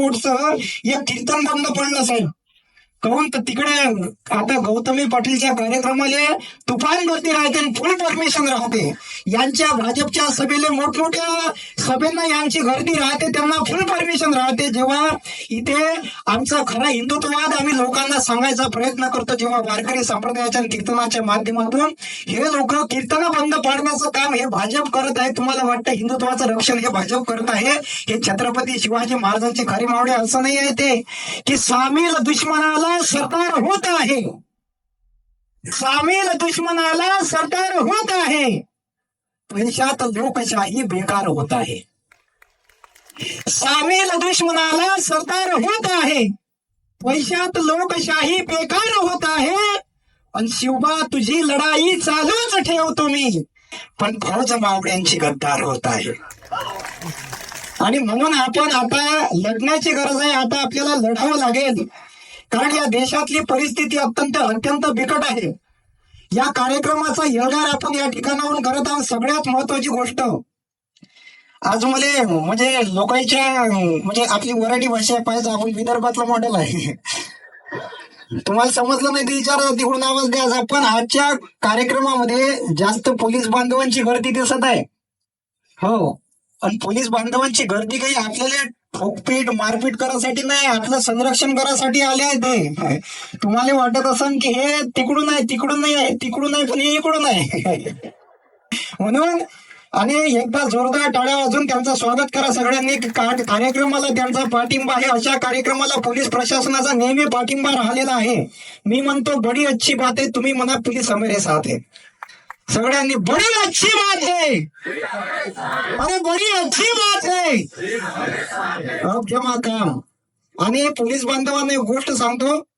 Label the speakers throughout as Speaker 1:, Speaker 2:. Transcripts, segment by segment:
Speaker 1: पुढचं एक कीर्तन बंद पडलं साहेब. काऊन तर तिकडे आता गौतमी पाटीलच्या कार्यक्रमाले तुफान गर्दी राहते आणि फुल परमिशन राहते. यांच्या भाजपच्या सभेले मोठमोठ्या सभेंना यांची गर्दी राहते त्यांना फुल परमिशन राहते. जेव्हा इथे आमचा खरा हिंदुत्ववाद आम्ही लोकांना सांगायचा प्रयत्न करतो जेव्हा वारकरी संप्रदायाच्या आणि कीर्तनाच्या माध्यमातून हे लोक कीर्तन बंद पाडण्याचं काम हे भाजप करत आहे. तुम्हाला वाटतं हिंदुत्वाचं रक्षण हे भाजप करत आहे? हे छत्रपती शिवाजी महाराजांचे खरी मावडे असं नाही आहे ते. की सामील दुश्मनाला सरदार होत आहे. सामील दुश्मनाला सरदार होत आहे. पैशात लोकशाही बेकार होत आहे. सामील दुश्मनाला सरदार होत आहे. पैशात लोकशाही बेकार होत आहे. पण शिवबा तुझी लढाई चालूच ठेवतो मी पण फौज मावड्यांची गद्दार होत आहे. आणि म्हणून आपण आता लढण्याची गरज आहे. आता आपल्याला लढावं लागेल. कारण या देशातली परिस्थिती अत्यंत अत्यंत बिकट आहे. या कार्यक्रमाचा येणार आपण या ठिकाणाहून करत आहोत. सगळ्यात महत्वाची गोष्ट आज मला म्हणजे लोकांच्या म्हणजे आपली वराठी भाषा पाहिजे आपण विदर्भातलं मॉडेल आहे. तुम्हाला समजलं नाही ते विचार तिकडून आवाज द्यायचा पण आजच्या कार्यक्रमामध्ये जास्त पोलीस बांधवांची गर्दी दिसत आहे. हो. आणि पोलीस बांधवांची गर्दी काही आपल्याला ठोकपीट मारपीट करायसाठी नाही आपलं संरक्षण करायसाठी आले आहे ते. तुम्हाला वाटत असन की हे तिकडून आहे तिकडून नाही आहे तिकडून नाही पण हे इकडून आहे. म्हणून आणि एकदा जोरदार टाळ्या वाजून त्यांचं स्वागत करा सगळ्यांनी. कार्यक्रमाला त्यांचा पाठिंबा आहे. अशा कार्यक्रमाला पोलीस प्रशासनाचा नेहमी पाठिंबा राहिलेला आहे. मी म्हणतो बडी अच्छी बात आहे. तुम्ही म्हणा पोलीस समोर साथ आहे. सगळ्यांनी बडी अच्छी बात है अरे बडी अच्छी बात है अब जमा काम आणि पोलीस बांधवांना एक गोष्ट सांगतो.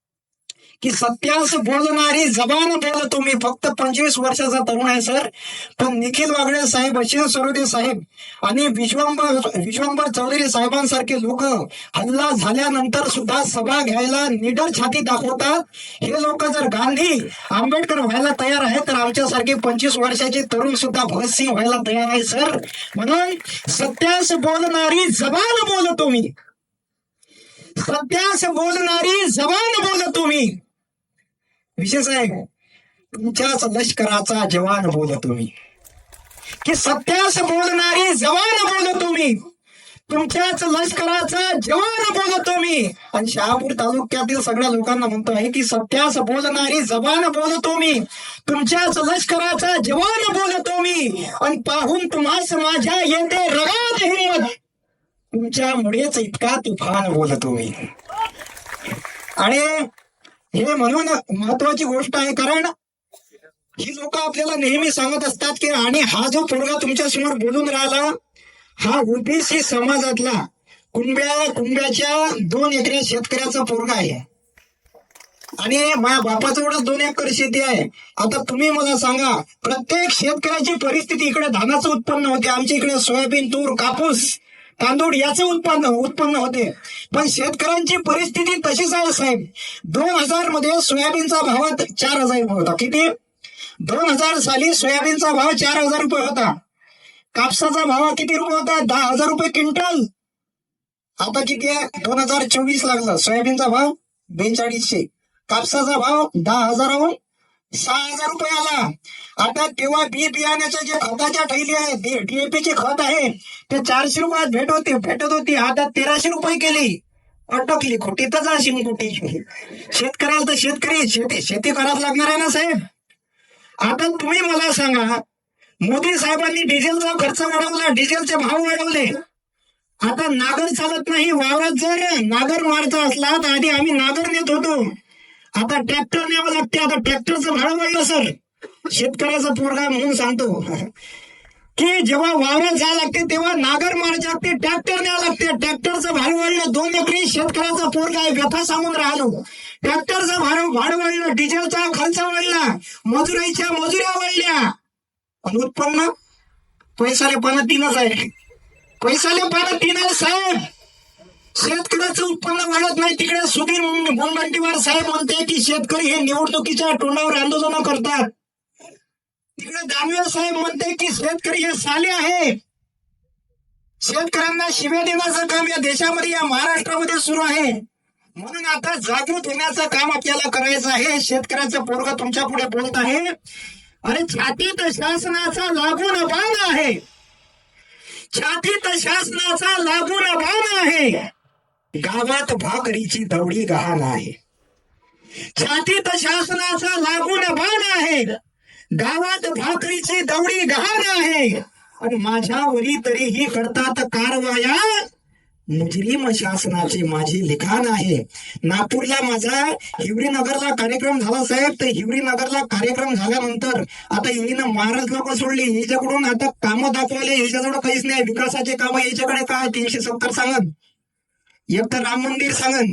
Speaker 1: की सत्यास बोलणारी जबान बोलतो मी फक्त पंचवीस वर्षाचा तरुण आहे सर. पण निखिल वागळे साहेब अशिल सरोदे साहेब आणि विश्वंभर विश्वंभर चौधरी साहेबांसारखे लोक हल्ला झाल्यानंतर सुद्धा सभा घ्यायला निडर छाती दाखवतात. हे लोक जर गांधी आंबेडकर व्हायला तयार आहेत तर आमच्यासारखे पंचवीस वर्षाचे तरुण सुद्धा भगतसिंग व्हायला तयार आहे सर. म्हणून सत्यास बोलणारी जबान बोलतो मी. सत्यास बोलणारी जबान बोलतो मी. विशेष तुमच्याच लष्कराचा जवान बोलतो मी की सत्यास बोलणारी जवान बोलतो मी तुमच्याच लष्कराचा जवान बोलतो मी आणि शहापूर तालुक्यातील सगळ्या लोकांना म्हणतो आहे की सत्यास बोलणारी जबान बोलतो मी तुमच्याच लष्कराचा जवान बोलतो मी आणि पाहून तुम्हास माझ्या येते रगात हिंमत तुमच्यामुळेच इतका तुफान बोलतो मी आणि हे म्हणून महत्वाची गोष्ट आहे कारण ही लोक आपल्याला नेहमी सांगत असतात की आणि हा जो पोरगा तुमच्यासमोर बोलून राहिला हा ओबीसी समाजातला कुंब्या कुंब्याच्या दोन एकर शेतकऱ्याचा पोरगा आहे. आणि माझ्या बापाचं एवढं दोन एकर शेती आहे. आता तुम्ही मला सांगा प्रत्येक शेतकऱ्याची परिस्थिती इकडे धानाचं उत्पन्न होते आमच्या इकडे सोयाबीन तूर कापूस तांदूळ याचं उत्पन्न उत्पन्न होते. पण शेतकऱ्यांची परिस्थिती तशीच आहे साहेब. दोन हजारमध्ये सोयाबीनचा भाव चार हजार रुपये होता. किती? दोन हजार साली सोयाबीनचा भाव चार हजार रुपये होता. कापसाचा भाव किती रुपये होता? दहा हजार रुपये क्विंटल. आता किती आहे? दोन हजार चोवीस लागला. सोयाबीनचा भाव बेचाळीसशे. कापसाचा भाव दहा हजाराहून सहा हजार रुपये आला. आता तेव्हा बी बियाण्याच्या जे खताच्या थैली आहे डीएपी चे खत आहे ते चारशे रुपयात भेट होती भेटत होती. आता तेराशे रुपये केली. अटकली खोटी तर मी खोटी शेतकऱ्याला तर शेतकरी शेती शेती करावं लागणार आहे ना साहेब? आता तुम्ही मला सांगा मोदी साहेबांनी डिझेलचा खर्च वाढवला डिझेलचे भाव वाढवले. आता नागर चालत नाही वावरात जर नागर मारचा असला तर आधी आम्ही नागर नेत होतो. आता ट्रॅक्टर न्यावं लागते. आता ट्रॅक्टरचं भाडं वाढलं सर. शेतकऱ्याचा पोरगा म्हणून सांगतो. की जेव्हा वावरात जायला लागते तेव्हा नागर मारायचे लागते ट्रॅक्टर न्यावं लागते. ट्रॅक्टरचं भाडं वाढलं दोन एकरी शेतकऱ्याचा पोरगा आहे व्यथा सांगून राहिलो. ट्रॅक्टरचं भाडं भाडं वाढलं डिझेलचा खर्च वाढला मजुराईच्या मजुऱ्या वाढल्या. पण उत्पन्न पैसाले पानं तीनच आहे. पैसाले पानं तीन आहे साहेब. शेतकऱ्याचं उत्पन्न वाढत नाही तिकडे सुधीर मुनगंटीवार साहेब म्हणते की शेतकरी हे निवडणुकीच्या तोंडावर आंदोलन करतात. तिकडे दानवे साहेब म्हणते की शेतकरी हे साले आहे. शेतकऱ्यांना शिव्या देण्याचं काम या देशामध्ये या महाराष्ट्रामध्ये सुरू आहे. म्हणून आता जागृत होण्याचं काम आपल्याला करायचं आहे. शेतकऱ्याचं पोरग तुमच्यापुढे बोलत आहे. अरे छातीत शासनाचा लागून बाण आहे. छातीत शासनाचा लागून बाण आहे. गावात भाकरीची दवडी गहाण आहे. छातीत शासनाचा लागून बाण आहे. गावात भाकरीची दवडी गहाण आहे. आणि माझ्यावरी तरीही करतात कारवाया. मुजरीम शासनाचे माझे लिखाण आहे. नागपूरला माझा हिवरी नगरला कार्यक्रम झाला साहेब. तर हिवरी नगरला कार्यक्रम झाल्यानंतर आता हिनं महाराज लोक सोडली. हिच्याकडून आता कामं दाखवले हिच्याजवळ काहीच नाही. विकासाचे कामं याच्याकडे काय तीनशे सत्तर सांगत एक तर राम मंदिर सांगन.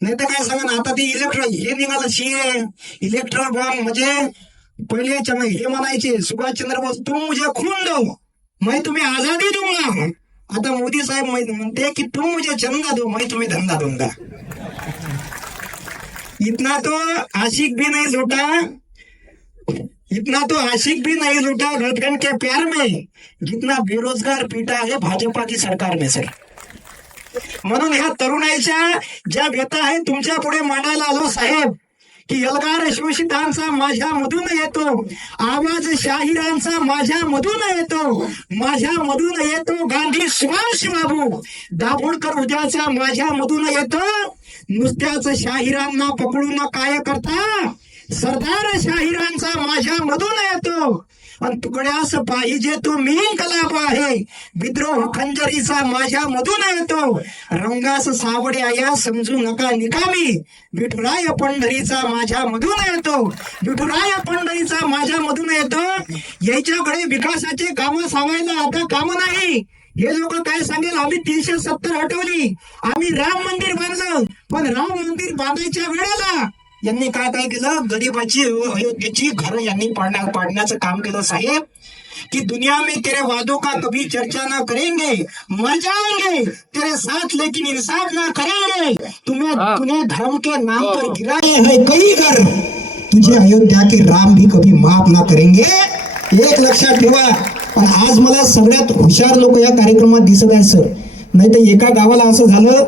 Speaker 1: नाही तर काय सांगन? आता ते इलेक्ट्रॉन हे निघालं शी इलेक्ट्रॉन बॉम्ब म्हणजे पहिले हे म्हणायचे सुभाषचंद्र बोस तुम मुझे खून दो. मैं तुम्हें आजादी दूंगा. आता मोदी साहेब म्हणते की तुम मुझे चंदा दो मैं तुम्हें धंदा दूंगा. इतना तो आशिक भी नहीं लूटा. इतना तो आशिक भी नहीं लूटा रतगन के प्यार में जितना बेरोजगार पीटा है भाजपा की सरकार में सर। म्हणून ह्या तरुणाईच्या ज्या व्यथा आहेत तुमच्यापुढे मांडायला आलो साहेब. की यलगार शोषितांचा माझ्या मधून येतो. आवाज शाहिरांचा माझ्या मधून येतो. माझ्या मधून येतो गांधी सुभाष बाबू. दाभोळकर उद्याचा माझ्या मधून येतो. नुसत्याच शाहिरांना पकडून काय करता? सरदार शाहिरांचा माझ्या मधून येतो. आणि तुकड्यास पाहिजे तो मी कलाप आहे. विद्रोह खंजरीचा माझ्या मधून येतो. रंगास सावडे आया समजू नका निकामी. विठुराय पंढरीचा माझ्या मधून येतो. विठुराय पंढरीचा माझ्या मधून येतो. याच्याकडे विकासाचे काम सावायला आता काम नाही. हे लोक काय सांगेल? आम्ही तीनशे सत्तर हटवली. आम्ही राम मंदिर बांधलं. पण राम मंदिर बांधायच्या वेळेला यांनी काय काय केलं? गरीबाची अयोध्येची घरं यांनी पाडण्या पाडण्याचं काम केलं. साहेब कि दुनिया में तेरे वादों का कभी चर्चा ना करेंगे मर जाएंगे. तेरे साथ लेकिन इंसाफ ना करेंगे. तुम्हें तूने धर्म के नाम पर गिराए हैं कई घर। तुझे अयोध्या के राम भी कभी माफ ना करेंगे। एक लक्षात ठेवा। पण आज मला सगळ्यात हुशार लोक या कार्यक्रमात दिसत आहेत सर. नाही तर एका गावाला असं झालं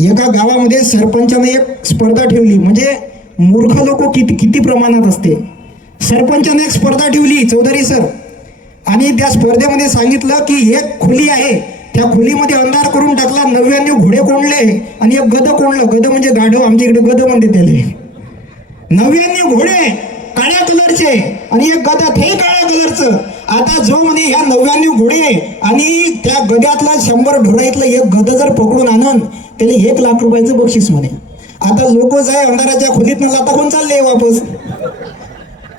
Speaker 1: एका गावामध्ये सरपंचाने एक स्पर्धा ठेवली. म्हणजे मूर्ख लोक किती किती प्रमाणात असते? सरपंचाने एक स्पर्धा ठेवली चौधरी सर. आणि त्या स्पर्धेमध्ये सांगितलं की एक खोली आहे. त्या खोलीमध्ये अंधार करून टाकला नव्याण्णव घोडे कोंडले आणि एक गद कोंडलं. गद म्हणजे गाढव आमच्या इकडे गद म्हणते त्याले. नव्याण्णव घोडे काळ्या कलरचे आणि एक गदा ते काळ्या कलरचं. आता जो म्हणे ह्या नव्याण्णव घोडे आणि त्या गद्यातला शंभर ढोराईतलं एक गद जर पकडून आणन त्याला एक लाख रुपयाचं बक्षीस म्हणे. आता लोक जाय अंधाराच्या खोलीत न जाता कोण चालले वापस?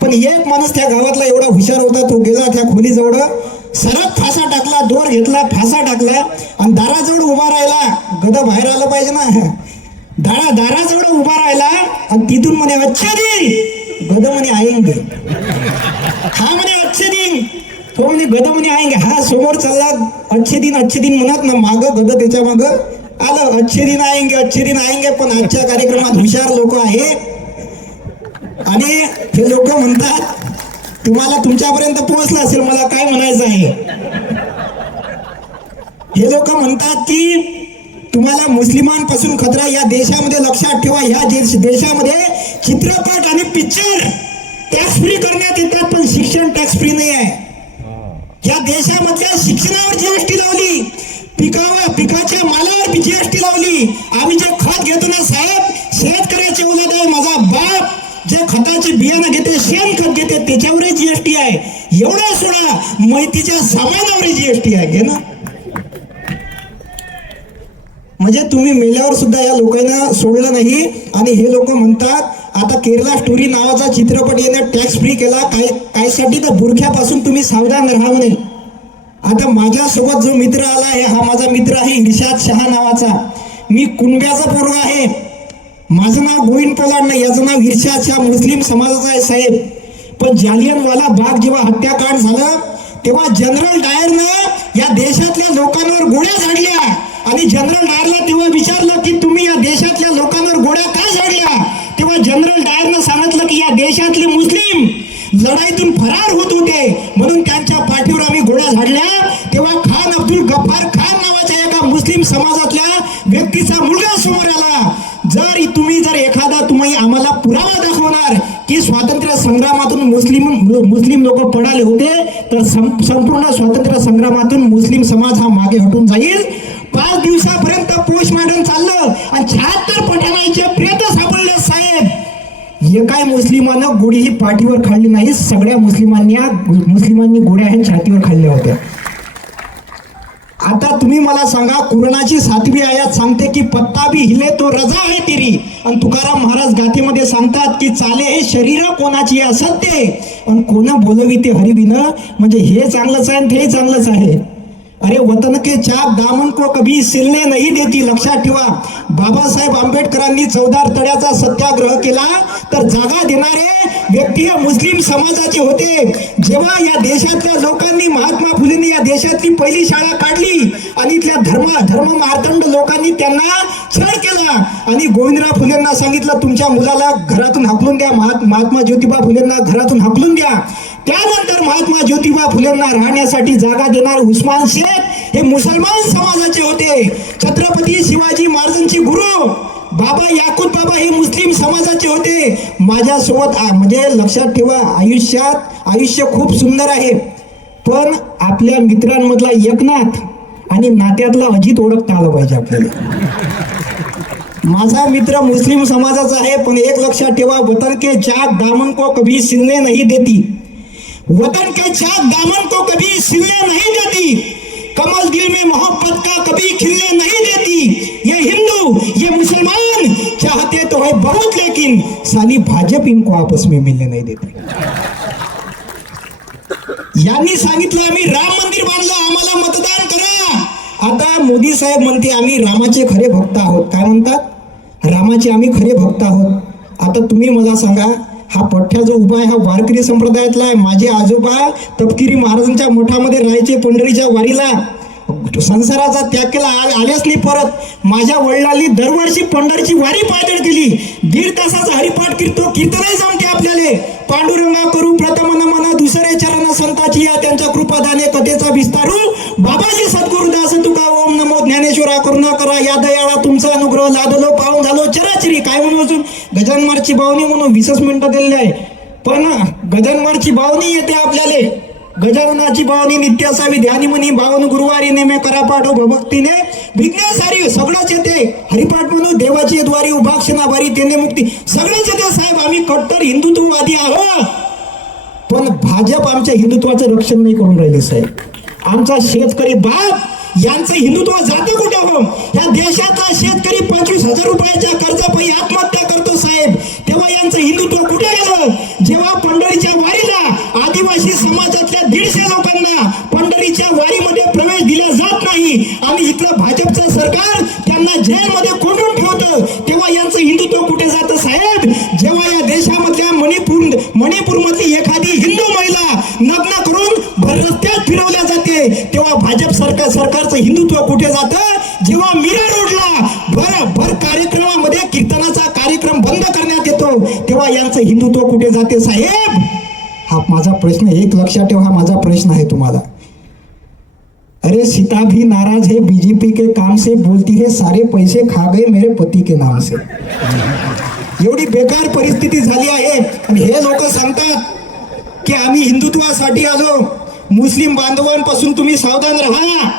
Speaker 1: पण एक माणूस त्या गावातला एवढा हुशार होता तो गेला त्या खोलीजवळ सरळ फासा टाकला दोर घेतला फासा टाकला आणि दाराजवळ उभा राहिला. गद बाहेर आलं पाहिजे ना. दारा दाराजवळ उभा राहिला आणि तिथून म्हणे अच्छे गद म्हणे आएंगे हा म्हणे अच्छे तो म्हणे गद म्हणे आएंगे हा समोर चालला अच्छे दिन अच्छे दिन म्हणत ना माग गद त्याच्या माग. आलं अच्छे दिन आएंगे अच्छे दिन आएंगे पण आजच्या कार्यक्रमात हुशार लोक आहे. आणि हे लोक म्हणतात तुम्हाला तुमच्यापर्यंत पोहोचलं असेल मला काय म्हणायचं आहे? हे लोक म्हणतात की तुम्हाला मुस्लिमांपासून खतरा या देशामध्ये लक्षात ठेवा. ह्या देश- देशामध्ये चित्रपट आणि पिक्चर टॅक्स फ्री करण्यात येतात पण शिक्षण टॅक्स फ्री नाही आहे या देशामधल्या शिक्षणावर जीएसटी लावली पिकावर पिकाच्या मालावर जीएसटी लावली. आम्ही जे खत घेतो ना साहेब शेतकऱ्याचे उलट आहे. माझा बाप जे खताचे बियाणं घेते शेण खत घेते त्याच्यावर जीएसटी आहे. एवढा सोडा माहितीच्या सामानावर जीएसटी आहे. घे ना. म्हणजे तुम्ही मेल्यावर सुद्धा या लोकांना सोडलं नाही. आणि हे लोक म्हणतात आता केरला स्टोरी नावाचा चित्रपट येणं टॅक्स फ्री केला. काय कायसाठी? तर बुरख्यापासून तुम्ही सावधान राहा नाही आता माझ्यासोबत जो मित्र आला आहे हा माझा मित्र आहे इर्शाद शहा नावाचा. मी कुणब्याचा पोरगा आहे. माझं नाव गोविंद पवार नाही याचं नाव इर्शाद शहा मुस्लिम समाजाचा आहे साहेब. पण जालियनवाला बाग जेव्हा हत्याकांड झालं तेव्हा जनरल डायरनं या देशातल्या लोकांवर गोळ्या झाडल्या. आणि जनरल डायरला तेव्हा विचारलं की तुम्ही या देश संपूर्ण स्वातंत्र्य संग्रामातून मुस्लिम समाज हा मागे हटून जाईल. पाच दिवसापर्यंत पोस्टमॉर्टम चाललं आणि शहात्तर पठाणाचे प्रेत सापडले साहेब. एकाही मुस्लिमानं गोडी ही पाठीवर खाल्ली नाही सगळ्या मुस्लिमांनी मुस्लिमांनी गोड्या हे छातीवर खाल्ल्या होत्या. आता तुम्ही मला सांगा कुराणाची सातवी आयात सांगते की पत्ता बी हिले तो रजा आहे तिरी. आणि तुकाराम महाराज गाथेमध्ये सांगतात की चाले हे शरीर कोणाची असत्य आणि कोण बोलवी ते हरिबिन? म्हणजे हे चांगलंच आहे आणि ते चांगलंच आहे. अरे वतन के चाप दामन को कभी सिलने नाही देती लक्षात ठेवा. बाबासाहेब आंबेडकरांनी चौदार तळ्याचा सत्याग्रह केला तर जागा देणारे व्यक्ती या मुस्लिम समाजाचे होते. जेव्हा या देशातल्या लोकांनी महात्मा फुलेंनी या देशातली पहिली शाळा काढली आणि इथल्या धर्म धर्म मार्तंड लोकांनी त्यांना छळ केला आणि गोविंदराव फुलेंना सांगितलं तुमच्या मुलाला घरातून हाकलून द्या महात्मा ज्योतिबा फुलेंना घरातून हाकलून द्या. त्यानंतर महात्मा ज्योतिबा फुलेंना राहण्यासाठी जागा देणार उस्मान शेख हे मुसलमान समाजाचे होते. छत्रपती शिवाजी महाराजांचे गुरु. बाबा याकूत बाबा हे मुस्लिम समाजाचे होते. माझ्यासोबत म्हणजे लक्षात ठेवा आयुष्यात आयुष्य खूप सुंदर आहे. पण आपल्या मित्रांमधला एकनाथ आणि नात्यातला अजित ओळखता आलं पाहिजे आपल्याला. माझा मित्र मुस्लिम समाजाचा आहे पण एक लक्षात ठेवा वतन के चाक दामन को कभी सिलने नाही देती. वतन के चाक दामन को कभी सिलने नाही देती. कमल दिल में मोहब्बत का कभी खिलने नहीं देती। ये हिंदू ये मुसलमान चाहते तो है बहुत लेकिन साली भाजप इनको आपस में मिलने नहीं देते। यांनी सांगितलं आम्ही राम मंदिर बांधलं आम्हाला मतदान करा। आता मोदी साहेब म्हणते आम्ही रामाचे खरे भक्त आहोत. काय म्हणतात? रामाचे आम्ही खरे भक्त आहोत. आता तुम्ही मला सांगा हा पठ्ठ्या जो उभा आहे हा वारकरी संप्रदायातला आहे. माझे आजोबा तपकिरी महाराजांच्या मठामध्ये राहायचे पंढरीच्या वारीला. संसाराचा त्याग केला. आ- परत माझ्या वडिलांनी दरवर्षी पंढरची वारी पायदळ केली. दीड तासाचा हरिपाठ कीर्तो कीर्तनही जमते आपल्याला. पांडुरंगा करू प्रथम नमन दुसरे चरण संताची या त्यांच्या कृपादाने कथेचा विस्तारू बाबाजी सद्गुरुदास तुका ओम नमो ज्ञानेश्वरा करुणा करा. या दयाळा तुमचा अनुग्रह लादलो पाहून झालो चराचरी. काय म्हणून अजून? गजानमारची बावणी म्हणून वीसच मिनिटं दिलेली आहे पण गजानमारची बावणी येते आपल्याला. गजाननाची भावनी नित्य असावी ध्यानी म्हणी बावन गुरुवारी नेमे करा पाठो भक्तीने. विघ्नेसारी सगळंच येते. हरिपाठ म्हणू देवाची द्वारी उभाक्षणा भारी तेने मुक्ती. सगळेच येते साहेब आम्ही कट्टर हिंदुत्ववादी आहो पण भाजप आमच्या हिंदुत्वाचं रक्षण नाही करून राहिले साहेब. आमचा शेतकरी बाप यांचं हिंदुत्व जातं कुठं हो? या देशाचा शेतकरी पंचवीस हजार रुपयाच्या कर्जापायी आत्महत्या जेलमध्ये कोंडून ठेवतं तेव्हा यांचं हिंदुत्व कुठे जातं साहेब? जेव्हा या देशामधल्या मणिपूर मणिपूरमधली एखादी हिंदू महिला नग्न करून भर रस्त्यात फिरवल्या जाते तेव्हा भाजप सरकार सरकारचं हिंदुत्व कुठे जातं? जेव्हा मीरा रोडला भर भर कार्यक्रमामध्ये कीर्तनाचा कार्यक्रम बंद करण्यात येतो तेव्हा यांचं हिंदुत्व कुठे जाते साहेब? हा माझा प्रश्न एक लक्षात ठेवा हा माझा प्रश्न आहे तुम्हाला. सीता भी नाराज़ है, बीजेपी के काम से बोलती है, सारे पैसे खा गए मेरे पति के नाम से। एवढी बेकार परिस्थिती झाली आहे. आणि हे लोक सांगतात की आम्ही हिंदुत्वासाठी आलो. मुस्लिम बांधवांपासून तुम्ही सावधान राहा.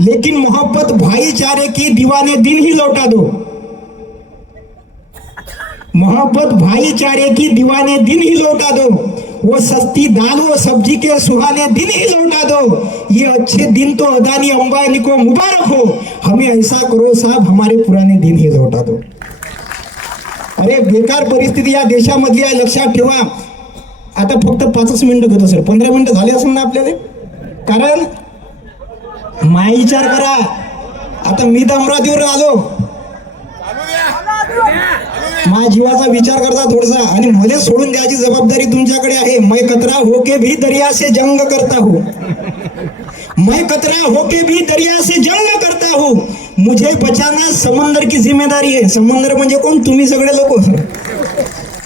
Speaker 1: लेकिन मोहब्बत भाईचारे की दीवाने दिन ही लौटा दो. मोहब्बत भाईचारे की दीवाने दिन ही लौटा दो. वो सस्ती दाल वो सब्जी के सुहाने दिन ही लौटा दो। ये अच्छे दिन तो अदानी अंबानी को मुबारक हो। हमें ऐसा करो साहब हमारे पुराने दिन ही लौटा दो। अरे बेकार परिस्थिती या देशामधली आहे लक्षात ठेवा। आता फक्त पाचच मिनिटं घेतो सर. पंधरा मिनिटं झाले असेल ना आपल्याला? कारण माय विचार करा. आता मी तर अमरावतीवर आलो. माझ्या जीवाचा विचार करता थोडसा आणि मला सोडून द्यायची जबाबदारी तुमच्याकडे आहे. मैं कतरा होके भी दर्या से जंग करता हूँ. मैं कतरा होके भी दरिया से जंग करता हूँ. मुझे बचाना समंदर की जिम्मेदारी है समंदर म्हणजे कोण? तुम्ही सगळे लोक.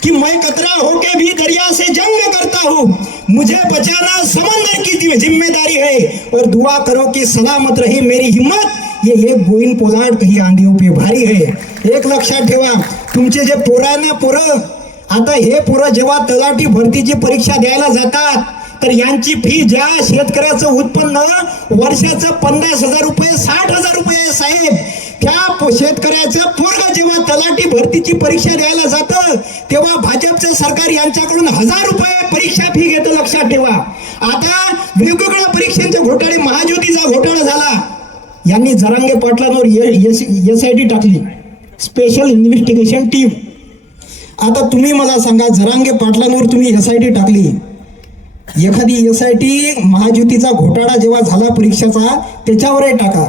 Speaker 1: की मैं कतरा होके भी दरिया से जंग करता हूँ. मुझे बचाना समंदर की जिम्मेदारी है। और दुआ करो कि सलामत रहे मेरी हिम्मत। ये एक गोविंद पोलाड कही आंधी पे भारी है। एक लक्षात ठेवा तुमचे जे पोरं आहे ना पोरं आता हे पोरं जेव्हा तलाठी भरतीची परीक्षा द्यायला जातात तर यांची फी ज्या शेतकऱ्याचं उत्पन्न वर्षाचं पन्नास हजार रुपये साठ हजार रुपये साहेब. त्या शेतकऱ्याचं पूर्ण जेव्हा तलाठी भरतीची परीक्षा द्यायला जातं तेव्हा भाजपचं सरकार यांच्याकडून हजार रुपये परीक्षा फी घेतं लक्षात ठेवा. आता वेगवेगळ्या परीक्षांचे घोटाळे महाज्योतीचा घोटाळा झाला. यांनी जरांगे पाटलांवर एस आय टी टाकली. स्पेशल इन्व्हेस्टिगेशन टीम आता तुम्ही मला सांगा जरांगे पाटलांवर तुम्ही एस आय टी टाकली. एखादी एस आय टी महाज्योतीचा घोटाळा जेव्हा झाला परीक्षाचा त्याच्यावरही टाका.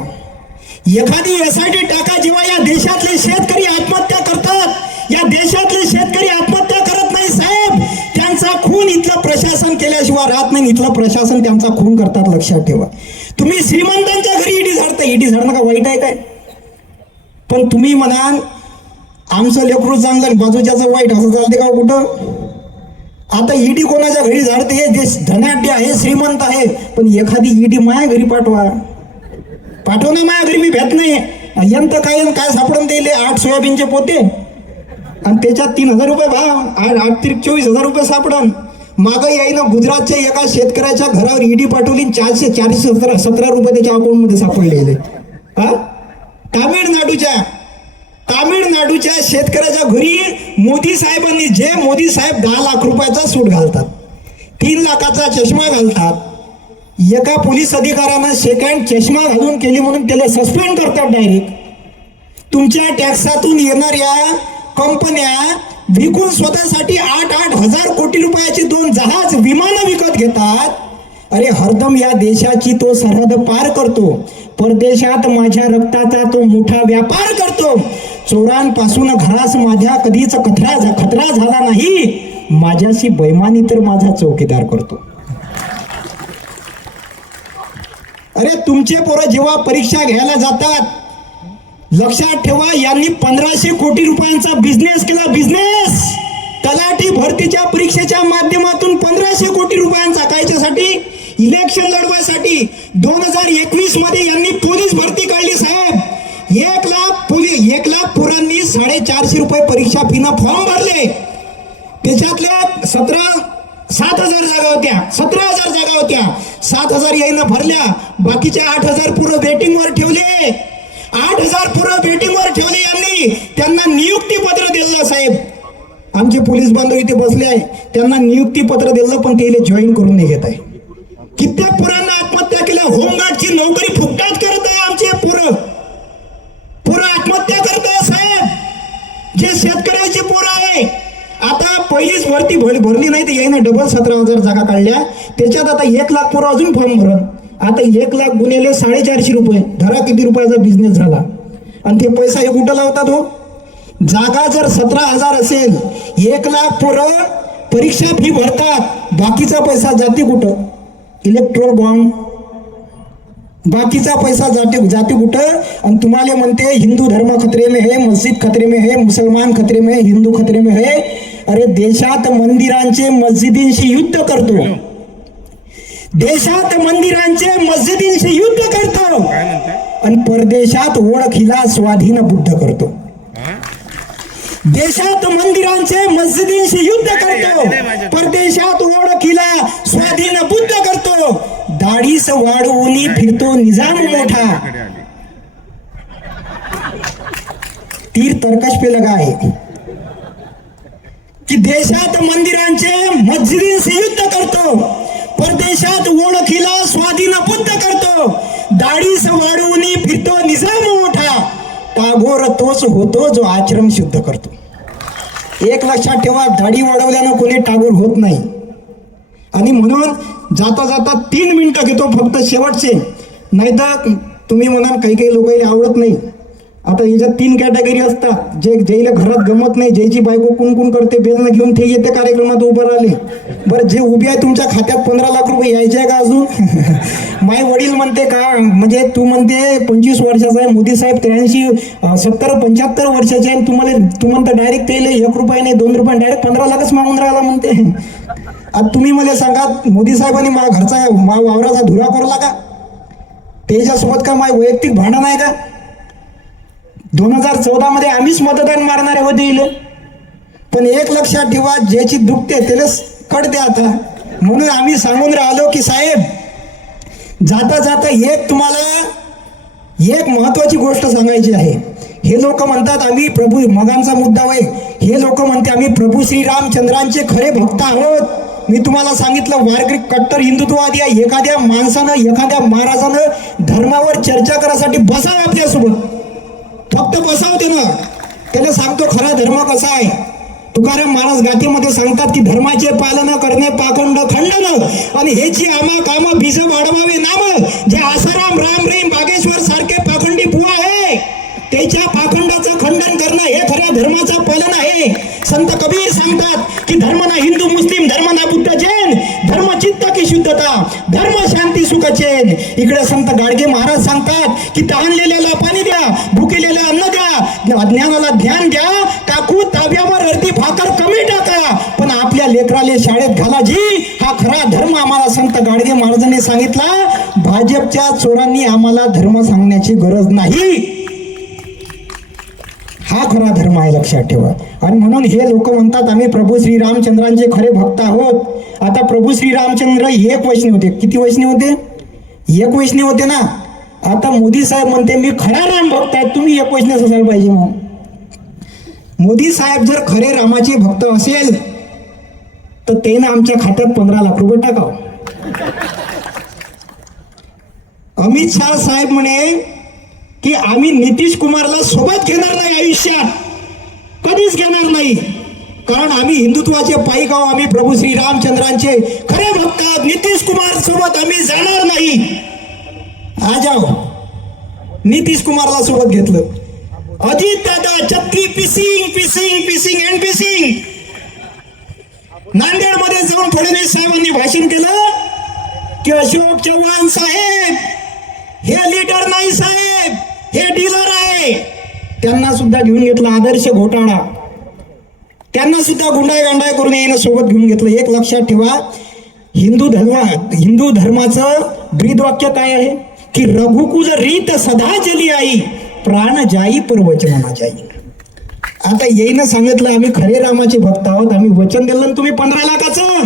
Speaker 1: एखादी एस आय टी टाका जेव्हा या देशातले शेतकरी आत्महत्या करतात. या देशातले शेतकरी आत्महत्या करत नाही साहेब. त्यांचा खून इथलं प्रशासन केल्याशिवाय राहत नाही इथलं प्रशासन त्यांचा खून करतात लक्षात ठेवा. तुम्ही श्रीमंतांच्या घरी इडी झाडता इडी झाडणं का वाईट आहे काय? पण तुम्ही म्हणाल आमचं लेकरू चांगलं आणि बाजूच्याचं वाईट असं चालते का कुठं? आता ईडी कोणाच्या घरी झाडते जे धनाढ्य आहे श्रीमंत आहे पण एखादी ईडी माया घरी पाठवा. पाठव ना माया घरी मी भेट नाही. यंत काय काय सापडून दिले आठ सोयाबीनचे पोते. आणि त्याच्यात तीन हजार रुपये भाव. आठ आठ चोवीस हजार रुपये सापडन. मागं यायनं गुजरातच्या एका शेतकऱ्याच्या घरावर ईडी पाठवली चारशे चारशे सतरा सतरा रुपये त्याच्या अकाउंटमध्ये सापडलेले हा? तामिळनाडूच्या तामिळनाडूच्या शेतकऱ्याच्या घरी मोदी साहेबांनी जे मोदी साहेब दहा लाख रुपयाचा सूट घालतात तीन लाखाचा चष्मा घालतात एका पोलीस अधिकाऱ्यानं सेकंड चष्मा घालून केली म्हणून त्याला सस्पेंड करतात डायरेक्ट तुमच्या टॅक्सातून येणाऱ्या कंपन्या विकून स्वतःसाठी आठ आठ हजार कोटी रुपयाची दोन जहाज विमानं विकत घेतात. अरे हरदम या देशाची तो सरहद पार करतो. परदेशात माझ्या रक्ताचा तो मोठा व्यापार करतो. चोरांपासून घरास माझ्या कधीच खतरा खतरा झाला नाही. माझ्याशी बैमानी तर माझा चौकीदार करतो. अरे तुमचे पोरं जेव्हा परीक्षा घ्यायला जातात लक्षात ठेवा यांनी पंधराशे कोटी रुपयांचा बिझनेस केला बिझनेस तलाठी भरतीच्या परीक्षेच्या माध्यमातून पंधराशे कोटी रुपयांचा कायच्यासाठी इलेक्शन लढवायसाठी दोन हजार एकवीसमध्ये यांनी पोलीस भरती काढली साहेब! एक लाख पोलीस एक लाख पोरांनी साडेचारशे रुपये परीक्षा फीनं फॉर्म भरले. त्याच्यातल्या सतरा सात हजार जागा होत्या सतरा हजार जागा होत्या. सात हजार यायनं भरल्या बाकीचे आठ हजार पुरं वेटिंगवर ठेवले. आठ हजार पुरं वेटिंगवर ठेवले यांनी. त्यांना नियुक्ती पत्र दिलं साहेब. आमचे पोलीस बांधव इथे बसले आहे. त्यांना नियुक्ती पत्र दिलं पण ते जॉईन करून नाही घेत आहे. कित्येक पुरांना आत्महत्या केल्या. होमगार्डची नोकरी फुकटात करत आहे आमचे पोरं. पोरं आत्महत्या करत आहे साहेब. जे शेतकरी पहिलीच वरती भर भरली नाही तर यायनं डबल सतरा हजार जागा काढल्या. त्याच्यात आता एक लाख पोरं अजून फॉर्म भरण आता एक लाख गुन्हेले साडेचारशे रुपये. धरा किती रुपयाचा बिझनेस झाला. आणि ते पैसा हे कुठं लावतात हो? जागा जर सतरा हजार असेल एक लाख पोरं परीक्षा फी भरतात. बाकीचा पैसा जाते कुठं? इलेक्ट्रोल बॉम्ब बाकीचा पैसा जाते जाते कुठं? आणि तुम्हाला म्हणते हिंदू धर्म खतरे में है मस्जिद खतरे में है मुसलमान खतरे में है हिंदू खतरे में है. अरे देशात मंदिरांचे मस्जिदींशी युद्ध करतो. देशात मंदिरांचे मस्जिदींशी युद्ध करतो. आणि परदेशात ओळखीला स्वाधीन बुद्ध करतो? देशात मंदिरांचे मस्जिदींशी युद्ध करतो. परदेशात ओळखीला स्वाधीन बुद्ध करतो. दाढीस वाढवून फिरतो निजाम मोठा. तीर तर्कश पे लगा आहे की देशात मंदिरांचे मस्जिदींशी युद्ध करतो. परदेशात ओळखीला स्वाधीन बुद्ध करतो. दाढीस वाढवून फिरतो निजाम मोठा. टागोर तोच होतो जो आश्रम शुद्ध करतो. एक लक्षात ठेवा दाढी वाढवल्यानं कोणी टागोर होत नाही. आणि म्हणून जाता जाता तीन मिनिटं घेतो फक्त शेवटचे. नाहीतर तुम्ही म्हणाल काही काही लोकांना आवडत नाही. आता याच्यात तीन कॅटेगरी असतात. जे ज्याला घरात गमत नाही ज्याची बायको कुणकुण करते बेलनं घेऊन ते येते कार्यक्रमात उभं राहिले. बरं जे उभे आहे तुमच्या खात्यात पंधरा लाख रुपये यायचे आहे का अजून? माय वडील म्हणते का म्हणजे तू म्हणते पंचवीस वर्षाचा आहे मोदी साहेब त्र्याऐंशी सत्तर पंच्याहत्तर वर्षाचे आहे तुम्हाला तू म्हणता डायरेक्ट त्याला एक रुपये नाही दोन रुपये डायरेक्ट पंधरा लाखच मागून राहिला म्हणते. आता तुम्ही मला सांगा मोदी साहेबांनी माझ्या घरचा वावराचा धुरा करला का? त्याच्यासोबत का माय वैयक्तिक भांडण आहे का? दोन हजार चौदा मध्ये आम्हीच मतदान मारणारे होते इले पण एक लक्षात ठेवा ज्याची दुखते त्याला कळते आता. म्हणून आम्ही सांगून राहिलो की साहेब जाता जाता एक तुम्हाला एक महत्वाची गोष्ट सांगायची आहे. हे लोक म्हणतात आम्ही प्रभू मगांचा मुद्दा होय. हे लोक म्हणते आम्ही प्रभू श्रीरामचंद्रांचे खरे भक्त आहोत. मी तुम्हाला सांगितलं वारकरी कट्टर हिंदुत्ववादी आहे. एखाद्या माणसानं एखाद्या महाराजानं धर्मावर चर्चा करायसाठी बसावं आपल्यासोबत. फक्त बसावते ना. त्याला सांगतो खरा धर्म कसा आहे? तुकाराम महाराज गाथेमध्ये सांगतात की धर्माचे पालन करणे पाखंड खंडन आणि हेची आमा काम बीज वाढवावे नाम. जे आसाराम राम रेम बागेश्वर सारखे पाखंडी बुवा आहे त्याच्या पाखंडाचं खंडन करणं हे खऱ्या धर्माचं पालन आहे. संत कबीर सांगतात की धर्म ना हिंदू मुस्लिम धर्म ना बुद्ध जैन धर्म चित्त की शुद्धता धर्म शांती सुख चैन. इकडे संत गाडगे महाराज सांगतात की तहानलेल्याला पाणी द्या भुकेलेला अन्न द्या अज्ञानाला ध्यान द्या टाकू ताब्यावर अर्धी भाकर कमी टाका. पण आपल्या लेकराले शाळेत घाला जी हा खरा धर्म आम्हाला संत गाडगे महाराजांनी सांगितला. भाजपच्या चोरांनी आम्हाला धर्म सांगण्याची गरज नाही. हा खरा धर्म आहे लक्षात ठेवा. आणि म्हणून हे लोक म्हणतात आम्ही प्रभू श्रीरामचंद्रांचे खरे भक्त आहोत. आता प्रभू श्रीरामचंद्र एक वैष्णव होते. किती वैष्णव होते? एक वैष्णव होते ना? आता मोदी साहेब म्हणते मी खरा राम भक्त आहे तुम्ही एक वैष्णव असायला पाहिजे मग मोदी साहेब जर खरे रामाचे भक्त असेल तर त्यानं आमच्या खात्यात पंधरा लाख रुपये टाकाव. अमित शाह साहेब म्हणे की आम्ही नितीश कुमारला सोबत घेणार नाही आयुष्यात. कधीच घेणार नाही. कारण आम्ही हिंदुत्वाचे पायी गाव आम्ही प्रभू श्री रामचंद्रांचे खरे भक्त नितीश कुमार सोबत आम्ही जाणार नाही. आ नितीश कुमारला सोबत घेतलं. अजित दादा चक्की fishing fishing fishing and fishing. नांदेडमध्ये जाऊन फडणवीस साहेबांनी भाषण केलं. की अशोक चव्हाण साहेब हे लीडर नाही साहेब. हे डीलर आहे. त्यांना सुद्धा घेऊन घेतला आदर्श घोटाळा. त्यांना सुद्धा गुंडाय गांडाय करून येणं सोबत घेऊन घेतलं. एक लक्षात ठेवा हिंदू धर्मा हिंदू धर्माचं ब्रीदवाक्य काय आहे? की रघुकुज रीत सदा चली आई प्राण जाई पर जाई आता येईन सांगितलं आम्ही खरे रामाचे भक्त आहोत आम्ही वचन दिलं तुम्ही पंधरा लाखाचं.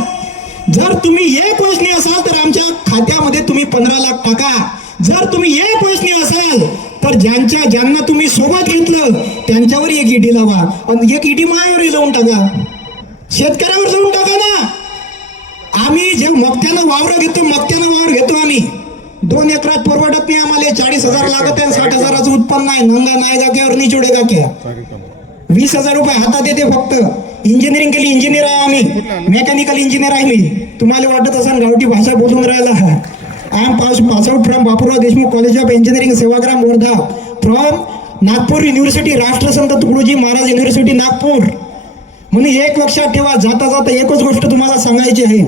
Speaker 1: जर तुम्ही एक वचनी असाल तर आमच्या खात्यामध्ये तुम्ही पंधरा लाख टाका. जर तुम्ही एक वचनी असाल तर ज्यांच्या ज्यांना तुम्ही सोबत घेतलं त्यांच्यावर एक इडी लावा. आणि एक इडी मायावर जाऊन टाका. शेतकऱ्यावर जाऊन टाका ना. आम्ही जे मक्त्यानं वावर घेतो मक्त्यानं वावर घेतो आम्ही. दोन एकरात परवडत नाही आम्हाला. चाळीस हजार लागत आहे साठ हजाराचं उत्पन्न आहे. नंगा नाही गाक्यावर निचोडे गाक्या वीस हजार रुपये हातात येते फक्त. इंजिनिअरिंग केली इंजिनियर आहे आम्ही. मेकॅनिकल इंजिनियर आहे मी. तुम्हाला वाटत असेल गावठी भाषा बोलून राहिला. I pass pass out from Bapurao Deshmukh college of engineering Sevagram Wardha. From Nagpur university Rashtrasant Tukdoji Maharaj university Nagpur. म्हणून एक लक्षात ठेवा जाता जाता एकच गोष्ट तुम्हाला सांगायची आहे.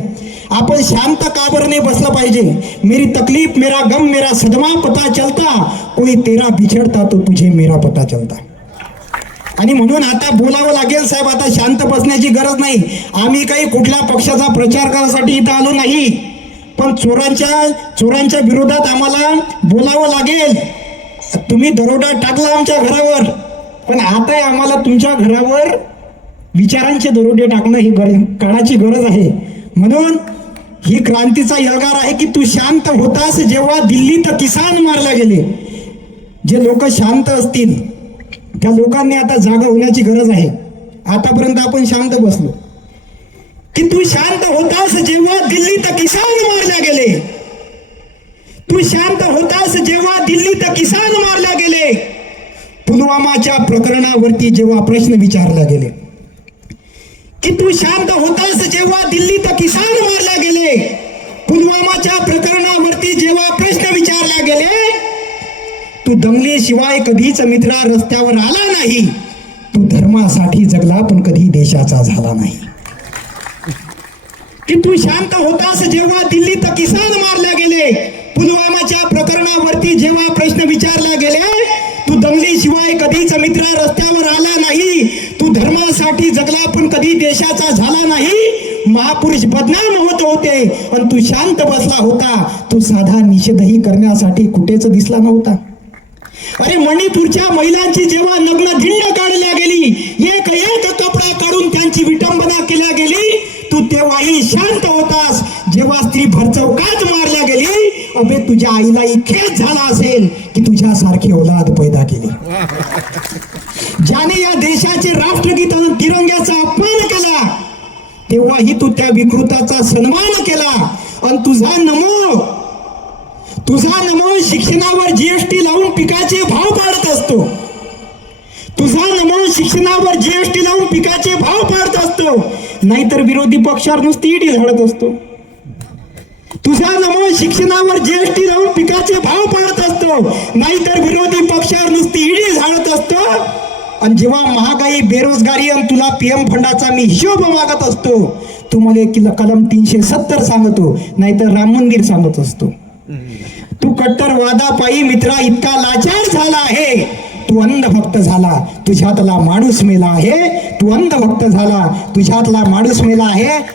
Speaker 1: आपण शांत का बरं नाही बसलं पाहिजे. मेरी तकलीफ मेरा गम मेरा सदमा पता चलता. कोई तेरा बिछड़ता तो तुझे मेरा पता चलता. आणि म्हणून आता बोलावं लागेल साहेब आता शांत बसण्याची गरज नाही. आम्ही काही कुठल्या पक्षाचा प्रचार करायसाठी इथं आलो नाही. पण चोरांच्या चोरांच्या विरोधात आम्हाला बोलावं लागेल. तुम्ही दरोडा टाकला आमच्या घरावर. पण आता आम्हाला तुमच्या घरावर विचारांचे दरोडे टाकणं ही गर काळाची गरज आहे. म्हणून ही क्रांतीचा यलगार आहे की तू शांत होतास जेव्हा दिल्लीत किसान मारला गेले. जे लोक शांत असतील त्या लोकांनी आता जागा होण्याची गरज आहे. आतापर्यंत आपण शांत बसलो. की तू शांत होतास जेव्हा दिल्लीत किसान मारल्या गेले. तू शांत होतास जेव्हा दिल्लीत किसान मारल्या गेले. पुलवामाच्या प्रकरणावरती जेव्हा प्रश्न विचारला गेले. की तू शांत होतास जेव्हा दिल्लीत किसान मारल्या गेले. पुलवामाच्या प्रकरणावरती जेव्हा प्रश्न विचारला गेले तू तू दंगलीशिवाय कधीच मित्रा रस्त्यावर आला नाही. तू धर्मासाठी जगला पण कधी देशाचा झाला नाही. की तू शांत होतास जेव्हा दिल्लीत किसान मारले गेले? पुलवामाच्या प्रकरणावरती जेव्हा प्रश्न विचारला गेले तू दंगलीशिवाय कधीच मित्र रस्त्यावर आला नाही. तू धर्मासाठी जगला पण कधी देशाचा झाला नाही. महापुरुष बदनाम होत होते पण तू शांत बसला होता. तू साधा निषेधही करण्यासाठी कुठेच दिसला नव्हता. अरे मणिपूरच्या महिलांची जेव्हा नग्न धिंड काढल्या गेली एक एक कपडा काढून त्यांची विटंबना केल्या गेली तू तेव्हाही शांत होतास. जेव्हा स्त्री भरचौकात मारल्या गेली अबे तुझ्या आईला इतकेच झाला असेल की तुझ्यासारखी औलाद पैदा केली. ज्याने या देशाचे राष्ट्रगीत आणि तिरंग्याचा अपमान केला तेव्हाही तू त्या विकृताचा सन्मान केला. आणि तुझा नमो तुझा नमो शिक्षणावर जीएसटी लावून पिकाचे भाव पाडत असतो. तुझा नमो शिक्षणावर जीएसटी लावून पिकाचे भाव पाडत असतो. नाहीतर विरोधी पक्षावर नुसती इडी झाडत असतो. तुझा नमो शिक्षणावर जीएसटी लावून पिकाचे भाव पाडत असतो. नाहीतर विरोधी पक्षावर नुसती इडी झाडत असतो. आणि जेव्हा महागाई बेरोजगारी आणि तुला पीएम फंडाचा मी हिशोब मागत असतो तू मला किल कलम तीनशे सत्तर सांगतो नाहीतर राम मंदिर सांगत असतो. तू कट्टर वादापायी मित्रा इतका लाचार झाला आहे. तू अंधभक्त झाला तुझ्यातला माणूस मेला आहे. तू अंधभक्त झाला तुझ्यातला माणूस मेला आहे.